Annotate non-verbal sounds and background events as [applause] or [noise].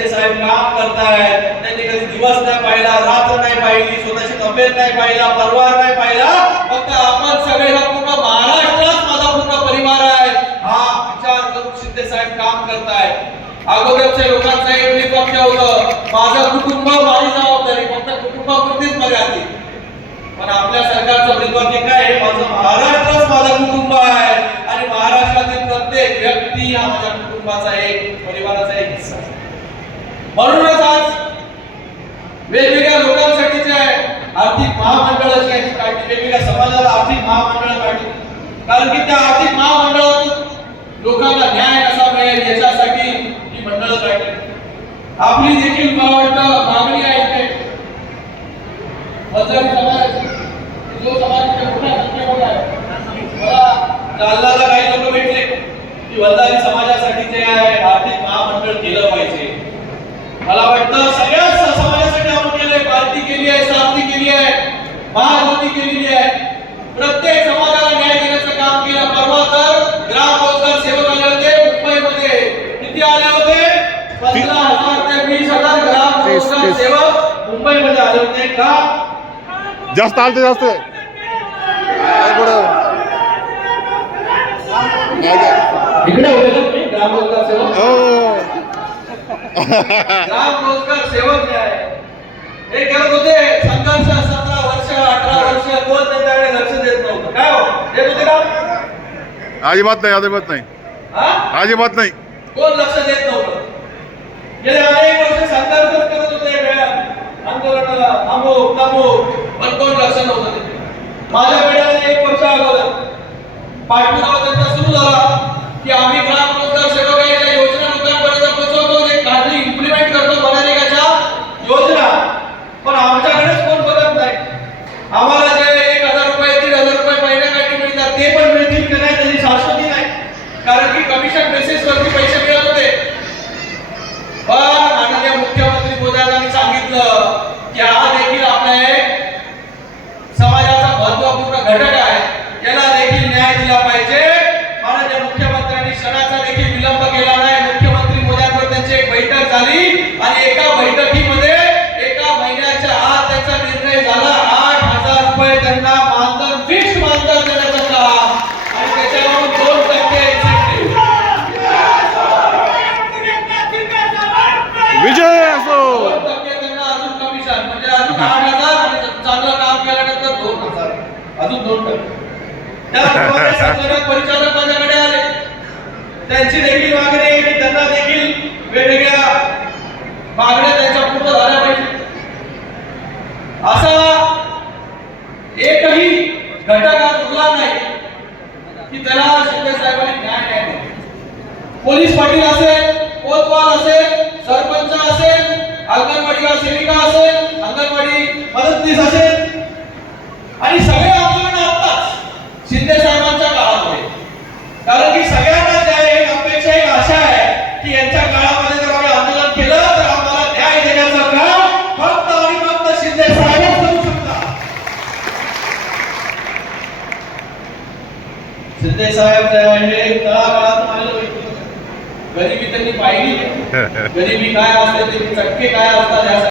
शिंदे साहेब काम करतायत. त्यांनी कधी दिवस नाही पाहिला रात्र नाही पाहिली स्वतःची तब्येत नाही पाहिला परिवार नाही पाहिला. फक्त आपण सगळे पूर्ण महाराष्ट्रात माझा पूर्ण परिवार आहे. हा विचार करून शिंदे साहेब काम करताय अगोदरच्या लोकांचं एक निपक्ष होतं. माझं कुटुंब माझी जबाबदारी फक्त कुटुंबापुरतीच मर्यादित. पण आपल्या सरकारचं ब्रीदवाक्य काय आहे? माझं महाराष्ट्रच माझं कुटुंब आहे. आणि महाराष्ट्रातील प्रत्येक व्यक्ती हा माझ्या कुटुंबाचा एक परिवाराचा एक म्हणूनच आज वेगवेगळ्या लोकांसाठीचे आर्थिक महामंडळाची याची काढली वेगवेगळ्या समाजाला आर्थिक महामंडळ काढली कारण की त्या आर्थिक महामंडळातून लोकांना न्याय कसा मिळेल याच्यासाठी ही मंडळ काढली आपली देखील मला वाटतं मागणी आहे ते वंजारी समाज जो समाज मोठ्या संख्येमध्ये आहे मला जालन्याला काही लोक भेटले की वल्लारी समाजासाठी जे आहे आर्थिक महामंडळ केलं पाहिजे. मला वाटतं सगळ्याच समाजासाठी आपण केलंय. पार्टी केली आहे साथी केली आहे महायुती केलेली आहे. प्रत्येक समाजाला न्याय देण्याचं काम केलं. परवा तर ग्राम रोजगार सेवक आले होते मुंबईमध्ये. किती आले होते? पंधरा हजार ते वीस हजार ग्राम रोजगार. सेवक मुंबईमध्ये आले होते. का? जास्त आलते जास्त. इकडे होते ग्राम रोजगार सेवक? हो. ग्राम रोजगार सेवक जे आहे. हे करत होते संघर्ष सतरा वर्ष अठरा वर्ष कोण त्यांच्याकडे लक्ष देत नव्हतं. काय हो? देत होते का? अजिबात नाही अजिबात नाही. अजिबात नाही. कोण लक्ष देत नव्हतं? गेले अनेक वर्ष संघर्ष करत होते आंदोलन अमुक तमुक पण कोण लक्ष नव्हतं. माझ्या एक वर्ष अगोदर पाठपुरावा त्यांचा सुरू झाला की आम्ही ग्राम रोजगार सेवक आहे ज्या योजना लोकांपर्यंत पोहोचवतो जे काढली इम्प्लिमेंट करतो मनरेगाच्या योजना पण आमच्याकडेच कोण बघत नाही आम्हाला जे एक हजार रुपये तीन हजार रुपये महिन्याकाठी मिळतात ते पण मिळतील की नाही त्याची शाश्वती नाही कारण कमिशन बेसिस वरती पैसे मिळत होते. पण माननीय मुख्यमंत्री मोदयांनी सांगितलं की हा देखील आपला एक समाजाचा महत्त्वपूर्ण घटक आहे. याला देखील न्याय दिला पाहिजे. अजून दोन टक्के. त्या संगणक [laughs] परिचालक माझ्याकडे आले? त्यांची देखील मागणी आहे की त्यांना देखील वेगवेगळ्या मागण्या त्यांच्या पूर्ण झाल्या पाहिजे. असा एकही घटक आज उरला नाही की त्याला शिंदे साहेबांनी न्याय नाही दिला. पोलीस पाटील असेल कोतवाल असेल सरपंच असेल अंगणवाडी सेविका असेल अंगणवाडी मदतनीस असेल आणि सगळे आंदोलन आत्ताच शिंदे साहेबांच्या काळामध्ये कारण की सगळ्यांना ज्या एक अपेक्षा एक आशा आहे की यांच्या काळामध्ये जर आम्ही आंदोलन केलं तर आम्हाला न्याय देण्याचं काम फक्त आणि फक्त शिंदे साहेबच करू शकतात शिंदे साहेब जे आहे तळागाळात आलेले होते. गरिबी त्यांनी पाहिली [laughs] गरिबी काय असते ते चटके काय असतात